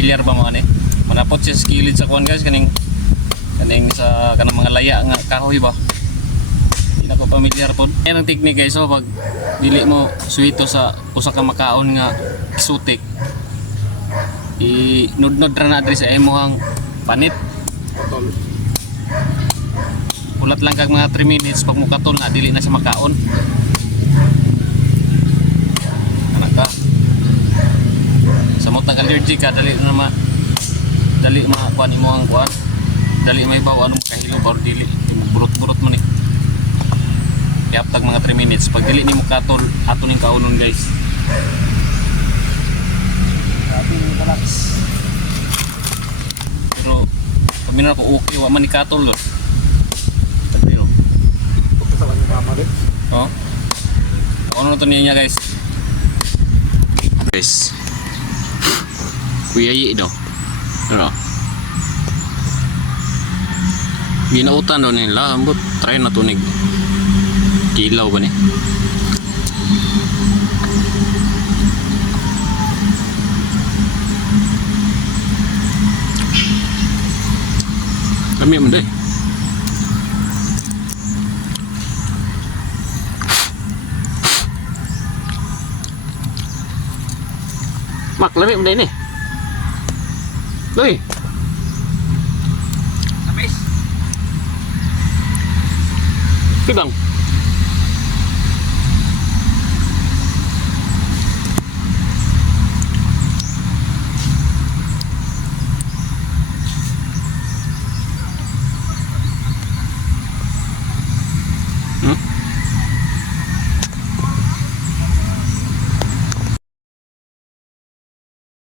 familiar ba mo ani? Manapot siya sa kilid sa kuan guys kaning sa kanang mga laya nga kahoy ba. Hindi na ko familiar pod. Yan ang technique guys, so pag dili mo suwito sa usa ka makaon nga exotic, inudnod ra na diri sa imong panit. Ulat lang kag mga 3 minutes pag mukatol na dili na siya makaon. Anak ka. Samot nag allergy ka dali kuan imo ang kuan. Dali may bawa anong kahilo or dili burot-burot man eh. Iaptag mga 3 minutes pag dili nimo katol ato ning kaunon guys. Relax. Pero paminaw ko okay wa man ni katol lo. Oh. Ano to niya guys? Guys. Kuya yi do. Ano? Ginautan do nila, ambot try na tunig. Kilaw ba ni? Kami man deh. Mak, lami mo din eh. Uy. Tapos? Tidang.